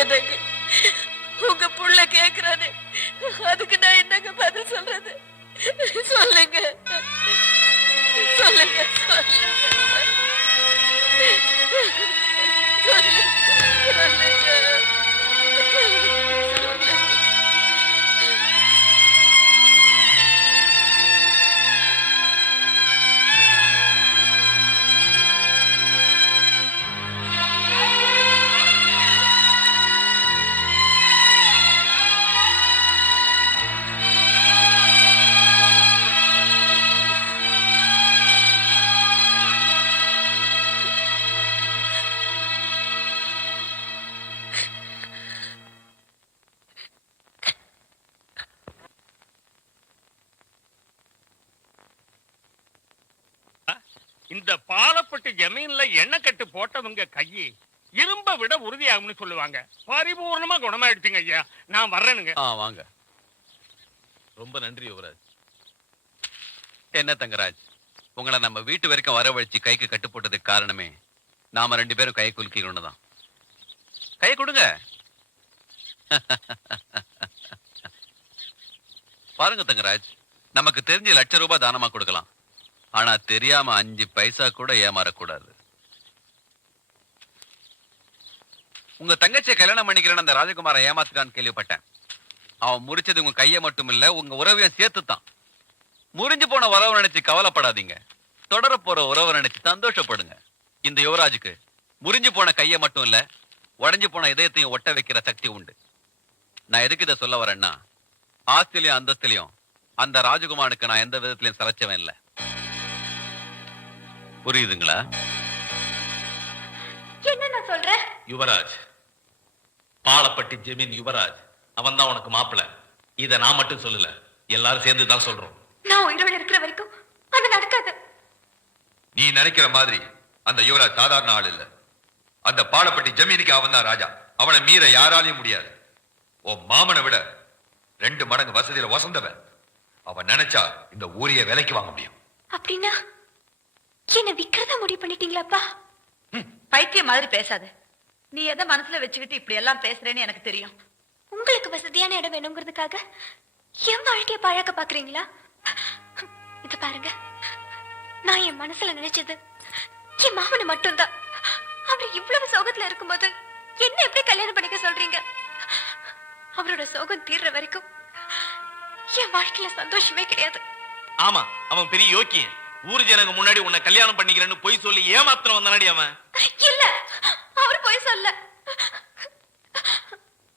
என்னங்க உங்க புள்ள கேக்குறானே, அதுக்கு நான் என்னங்க பதில் சொல்றது? சொல்லுங்க சொல்லுங்க சொல்லுங்க இந்த பாலப்பட்டு ஜமீன்ல எண்ணெய் கட்டு போட்டவங்க கையை இரும்ப விட உறுதியாகும்னு சொல்லுவாங்க. பரிபூர்ணமா குணமாயிடுச்சுங்க ஐயா. நான் வர்றேனுங்க. வாங்க. ரொம்ப நன்றி யுவராஜ். என்ன தங்கராஜ், உங்களை நம்ம வீட்டு வரைக்கும் வரவழைச்சு கைக்கு கட்டு போட்டதுக்கு காரணமே நாம 2 பேரும் கை குலுக்கிக்கணும் தான். கை கொடுங்க. பாருங்க தங்கராஜ், நமக்கு தெரிஞ்ச லட்சம் ரூபாய் தானமா கொடுக்கலாம். ஆனா தெரியாம 5 பைசா கூட ஏமாறக்கூடாது. உங்க தங்கச்சியை கல்யாணம் பண்ணிக்கிறேன்னு அந்த ராஜகுமாரை ஏமாத்துக்கான்னு கேள்விப்பட்டேன். அவன் முறிச்சது உங்க கையை மட்டும் இல்ல, உங்க உறவையும் சேர்த்துத்தான். முறிஞ்சு போன உறவை நினைச்சு கவலைப்படாதீங்க, தொடர போற உறவை நினைச்சு சந்தோஷப்படுங்க. இந்த யுவராஜுக்கு முறிஞ்சு போன கையை மட்டும் இல்ல, உடைஞ்சு போன இதயத்தையும் ஒட்ட வைக்கிற சக்தி உண்டு. நான் எதுக்கு இதை சொல்ல வரேன்னா, ஆஸ்திலையும் அந்தஸ்திலையும் அந்த ராஜகுமாருக்கு நான் எந்த விதத்திலையும் சளைச்சவன் இல்லை. புரியுதுங்களா? என்ன நான் சொல்றேன்? யுவராஜ், பாலப்பட்டி ஜமீன் யுவராஜ், அவன் தான் உனக்கு மாப்பிள்ள. இத நான் மட்டும் சொல்லல, எல்லாரும் சேர்ந்து தான் சொல்றோம். நான் உயிரோட இருக்கிற வரைக்கும் அது நடக்காது. நீ நினைக்கிற மாதிரி அந்த யுவராஜ் சாதாரண ஆள் இல்ல. அந்த பாலப்பட்டி ஜமீனுக்கு அவன் தான் ராஜா. அவனை மீற யாராலையும் முடியாது. உன் மாமனை விட 2 மடங்கு வசதியில வசந்தவன். அவன் நினைச்சா இந்த ஊரைய விலைக்கு வாங்க முடியும். அப்படின்னா என்ன விக்கிறதா முடிவு பண்ணிட்டீங்களாப்பா? பைத்தியம் மாதிரி பேசாத. நீ எதை மனசுல வச்சுக்கிட்டு இப்படி எல்லாம் பேசுறேன்னு எனக்கு தெரியும். உங்களுக்கு வசதியான இடம் வேணுங்கிறதுக்காக என் வாழ்க்கைய பழக்க பாக்குறீங்களா? இது பாருங்க, நான் என் மனசுல நினைச்சது என் மாமனை மட்டும்தான். அவர் இவ்வளவு சோகத்துல இருக்கும்போது என்ன எப்படி கல்யாணம் பண்ணிக்க சொல்றீங்க? அவரோட சோகம் தீர்ற வரைக்கும் என் வாழ்க்கையில சந்தோஷமே கிடையாது. ஆமா, அவன் பெரிய யோக்கியன். ஊர் ஜனங்க முன்னாடி உன்னை கல்யாணம் பண்ணிக்கிறேன்னு பொய் சொல்லி ஏமாத்திரம் வந்தானடி அவன். இல்ல, அவர் பொய் சொல்ல.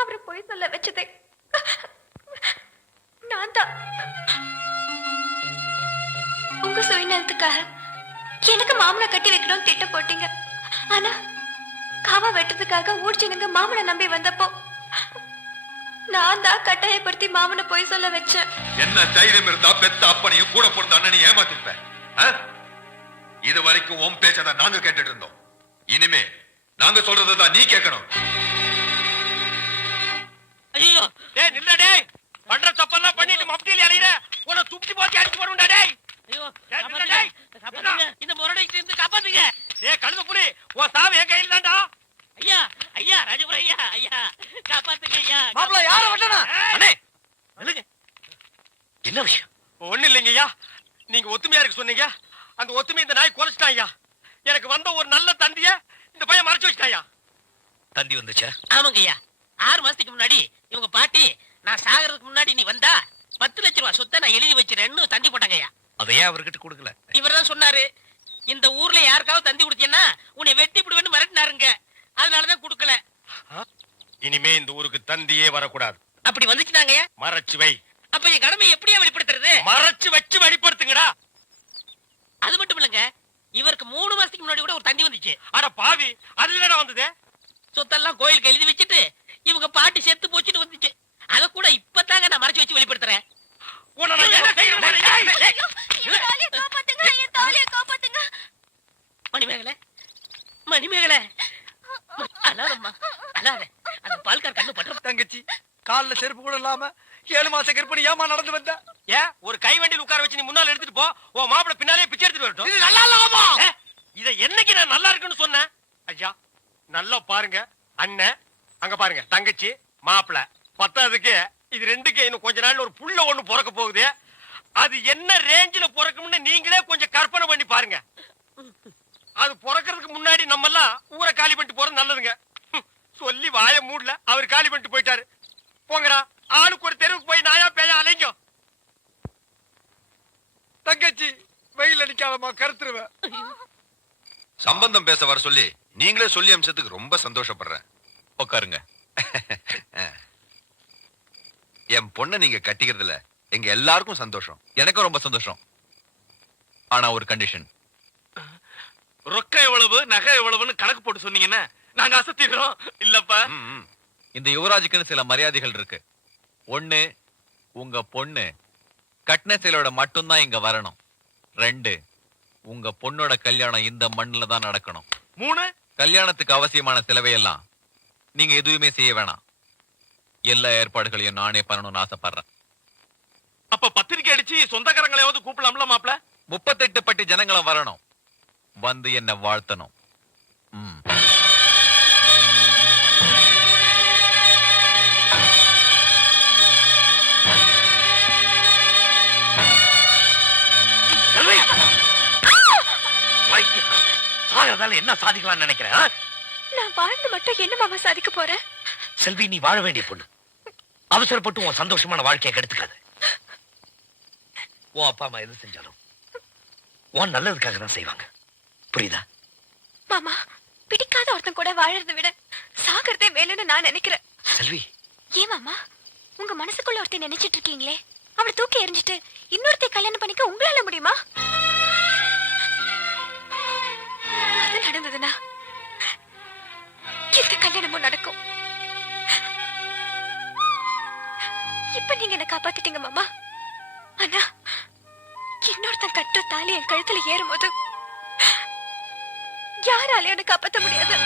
அவர் பொய் சொல்ல வச்சதே நான் தான். உங்க சுயநலத்துக்காக எனக்கு மாமனை கட்டி வைக்கணும்னு திட்டம் போட்டீங்க. ஆனா காவா வெட்டுறதுக்காக ஊர்ஜனங்க மாமனை நம்பி வந்தப்போ நான் தான் கட்டாயப்படுத்தி மாமனை பொய் சொல்ல வச்சேன். என்ன தைரியம் இருந்தா பெத்த அப்பனையும் கூட பிறந்த அண்ணனையும் ஏமாத்திருப்பேன். இது வரைக்கும் உன் பேச்சதான் நாங்க கேட்டுட்டு இருந்தோம். இனிமே நாங்க சொல்றதான் நீ கேட்கணும். ஐயோ, டேய் நில்ல டேய். பண்ற தப்பெல்லாம் பண்ணிட்டு மப்டில அலையற. உன்னை துப்பி போட்டு அடிச்சு போடுடா டேய். ஐயோ, டேய் காப்பாத்துங்க. இந்த முரடைக்கு இருந்து காப்பாத்துங்க. டேய் கழுத புலி, உன் சாவு என் கையில தான்டா. ஐயா ஐயா ராஜபுர ஐயா ஐயா காப்பாத்துங்க ஐயா. மாப்ள யார வட்டனா? அண்ணே நில்லுங்க. என்ன விஷயம்? ஒண்ணு இல்லைங்க ஐயா. நீங்க ஒத்துமையா இருக்கு சொன்னீங்க. அந்த ஒத்துமை இந்த நாய் குறைச்சிட்டான் ஐயா. எனக்கு வந்த ஒரு நல்ல தந்திய இந்த பையன் மறைச்சு வச்சிட்டாயா. தந்தி வந்துச்சா? ஆமாங்க ஐயா. 6 மாசத்துக்கு முன்னாடி இவங்க பாட்டி நான் சாகிறதுக்கு முன்னாடி நீ வந்தா 10 லட்சம் ரூபாய் சொத்தை நான் எழுதி வச்சிருக்கேன்னு தந்தி போட்டாங்க ஐயா. அதையே அவர்கிட்ட கொடுக்கல. இவர் தான் சொன்னாரு, இந்த ஊர்ல யாருக்காவது தந்தி கொடுத்தீங்கன்னா உன்னை வெட்டி விடுவேன்னு மிரட்டினாருங்க. அதனாலதான் கொடுக்கல. இனிமே இந்த ஊருக்கு தந்தியே வரக்கூடாது. அப்படி வந்துச்சுனாங்க மறைச்சு வை. அப்ப என் கடமை எப்படியா வெளிப்படுத்துறது? மறைச்சு வச்சு வெளிப்படுத்துங்கடா. அது மட்டும் இல்லங்க, இவருக்கு 3 மாசத்துக்கு முன்னாடி கூட ஒரு தந்தி வந்துச்சு. அட பாவி, அதுல வந்தது சொத்தெல்லாம் கோயிலுக்கு எழுதி வச்சுட்டு இவங்க பாட்டி செத்து போச்சுட்டு வந்துச்சு. அத கூட இப்பதாங்க நான் மறைச்சு வச்சு வெளிப்படுத்துறேன். மணிமேகலை மணிமேகலை அழாதம்மா அழாத. அந்த பால்கார் கண்ணு பற்ற. தங்கச்சி கால்ல செருப்பு கூட இல்லாம 7 மாச கர்ப்பிணி ஏமா நடந்து வந்த? ஏன் ஒரு கை வண்டியில் உட்கார வச்சு நீ முன்னால எடுத்துட்டு போ. உன் மாப்பிள பின்னாலே பிச்சை எடுத்துட்டு வரட்டும். இது நல்லா இல்லமா? இத என்னைக்கு நான் நல்லா இருக்குன்னு சொன்னேன்? ஐயா நல்லா பாருங்க, அண்ணன் அங்க பாருங்க, தங்கச்சி மாப்பிள பத்தாவதுக்கு இது ரெண்டுக்கு இன்னும் கொஞ்ச நாள்ல ஒரு புள்ள ஒண்ணு பிறக்க போகுது. அது என்ன ரேஞ்சில பிறக்கும்னு நீங்களே கொஞ்சம் கற்பனை பண்ணி பாருங்க. அது பிறக்கிறதுக்கு முன்னாடி நம்ம எல்லாம் ஊரை காலி பண்ணிட்டு போறது நல்லதுங்க. சொல்லி வாய மூடல, அவர் காலி பண்ணிட்டு போயிட்டாரு. போங்கடா, ஆளுக்கு ஒரு தெருவுக்கு போய் நாயா பேயா அலைங்க. தங்கச்சி வெயில் அடிக்காதமா, கருத்துருவேன். சம்பந்தம் பேச வர சொல்லி நீங்களே சொல்லி அம்சத்துக்கு ரொம்ப சந்தோஷப்படுறேன். உட்காருங்க. என் பொண்ணை நீங்க கட்டிக்கிறதுல எங்க எல்லாருக்கும் சந்தோஷம். எனக்கும் ரொம்ப சந்தோஷம். ஆனா ஒரு கண்டிஷன். ரொக்க எவ்வளவு நகை எவ்வளவுன்னு கணக்கு போட்டு சொன்னீங்கன்னா நாங்க அசத்திடுறோம். இல்லப்பா, இந்த யுவராஜுக்குன்னு சில மரியாதைகள் இருக்கு. ஒண்ணு, உங்க பொண்ணு கட்டின சேலையோட மட்டும்தான் இங்க வரணும். 2, உங்க பொண்ணோட கல்யாணம் இந்த மண்ணுல தான் நடக்கணும். 3, கல்யாணத்துக்கு அவசியமான செலவையெல்லாம் நீங்க எதுவுமே செய்ய வேணாம். எல்லா ஏற்பாடுகளையும் நானே பண்ணணும்னு ஆசைப்படுறேன். அப்ப பத்திரிக்கை அடிச்சு சொந்தக்காரங்களையாவது கூப்பிடலாம்ல மாப்பிள? 38 பட்டி ஜனங்களும் வரணும், வந்து என்ன வாழ்த்தணும். என்ன சாதிக்கலாம் நினைக்கிறேன்? நான் வாழ்ந்து மட்டும் என்ன மாமா சாதிக்க போறேன்? செல்வி, நீ வாழ வேண்டிய பொண்ணு. அவசரப்பட்டு உன் சந்தோஷமான வாழ்க்கையை கெடுத்துக்காது. உன் அப்பா அம்மா எது செஞ்சாலும் உன் நல்லதுக்காக தான் செய்வாங்க. புரியுதா? மாமா, பிடிக்காத ஒருத்தன் கூட வாழறதை விட சாகிறதே மேலுன்னு நான் நினைக்கிறேன். செல்வி, ஏன் மாமா, உங்க மனசுக்குள்ள ஒருத்தன் நினைச்சிட்டு இருக்கீங்களே, அவளை தூக்கி எறிஞ்சிட்டு இன்னொருத்தை கல்யாணம் பண்ணிக்க உங்களால முடியுமா? அது நடந்ததுன்னா இந்த கல்யாணமும் நடக்கும். இப்ப நீங்க என்ன காப்பாத்திட்டீங்க மாமா. ஆனா இன்னொருத்தன் கட்டுற தாலி என் கழுத்துல ஏறும்போது யாராலையும் என்ன காப்பாற்ற முடியாது.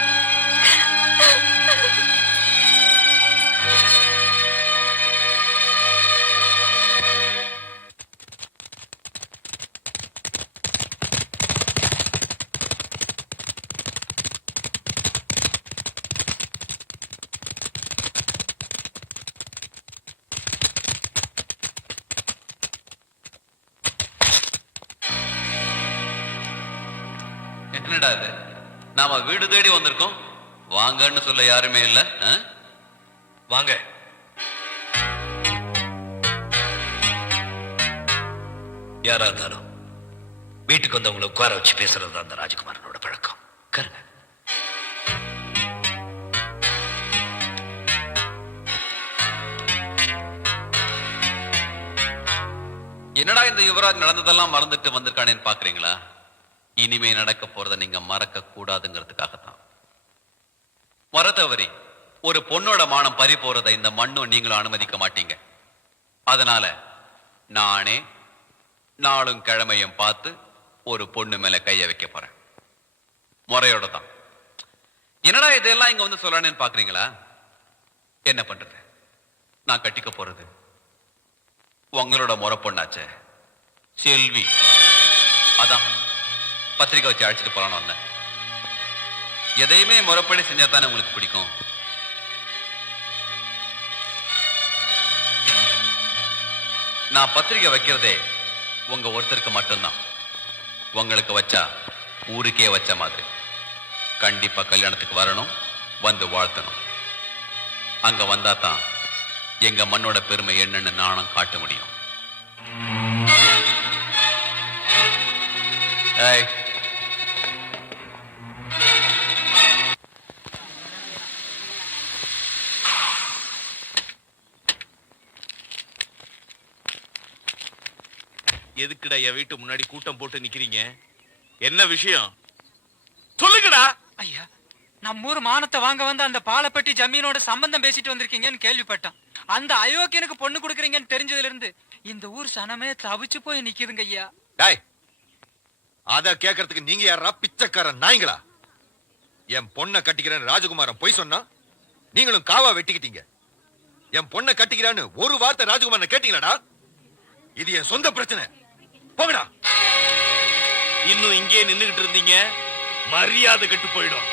என்னடா இது, நாம வீடு தேடி வந்திருக்கோம், வாங்கன்னு சொல்ல யாருமே இல்ல. வாங்க. யாரா இருந்தாலும் வீட்டுக்கு வந்தவங்களை உட்கார வச்சு பேசுறது தான் அந்த ராஜகுமாரனோட பழக்கம். கருங்க. என்னடா இந்த யுவராஜ் நடந்ததெல்லாம் மறந்துட்டு வந்திருக்கானேன்னு பாக்குறீங்களா? இனிமே நடக்க போறத நீங்க மறக்க கூடாதுங்கிறதுக்காகத்தான். மறத்தவரி ஒரு பொண்ணோட மானம் பறி போறதை இந்த மண்ணும் நீங்களும் அனுமதிக்க மாட்டீங்க. அதனால நானே நாளும் கிழமையும் பார்த்து ஒரு பொண்ணு மேல கைய வைக்க போறேன், முறையோட தான். என்னடா இதெல்லாம் இங்க வந்து சொல்லணும்னு பாக்குறீங்களா? என்ன பண்றது, நான் கட்டிக்க போறது உங்களோட முறை பொண்ணாச்சே, செல்வி. அதான் பத்திரிக்கை வச்சு அழைச்சிட்டு போலான்னு வந்தேன். எதையுமே முறைப்படி செஞ்சா தானே உங்களுக்கு பிடிக்கும். நான் பத்திரிக்கை வைக்கிறதே உங்க ஒருத்தருக்கு மட்டும்தான். உங்களுக்கு வச்சா ஊருக்கே வச்ச மாதிரி. கண்டிப்பா கல்யாணத்துக்கு வரணும், வந்து வாழ்த்தணும். அங்க வந்தா தான் எங்க மண்ணோட பெருமை என்னன்னு நானும் காட்ட முடியும். ஏய், எதுக்குடா என் வீட்டு முன்னாடி கூட்டம் போட்டு நிக்கிறீங்க? என்ன விஷயம் சொல்லுங்கடா. ஐயா, நம்ம ஊர் மானத்தை வாங்க வந்து அந்த பாலப்பட்டி ஜமீனோட சம்பந்தம் பேசிட்டு வந்திருக்கீங்கன்னு கேள்விப்பட்டேன். அந்த அயோக்கியனுக்கு பொண்ணு கொடுக்குறீங்கன்னு தெரிஞ்சதுல இருந்து இந்த ஊர் சனமே தவிச்சு போய் நிக்குதுங்க ஐயா. டாய், அத கேக்குறதுக்கு நீங்க யாரா பிச்சைக்காரன் நாய்ங்களா? என் பொண்ணை கட்டிக்கிறேன்னு ராஜகுமாரன் பொய் சொன்னா நீங்களும் காவா வெட்டிக்கிட்டீங்க. என் பொண்ணை கட்டிக்கிறான்னு ஒரு வார்த்தை ராஜகுமாரன் கேட்டீங்களாடா? இது என் சொந்த பிரச்சனை. போங்கடா. இன்னும் இங்கே நின்னுகிட்டு இருந்தீங்க, மரியாதை கெட்டு போயிடும்.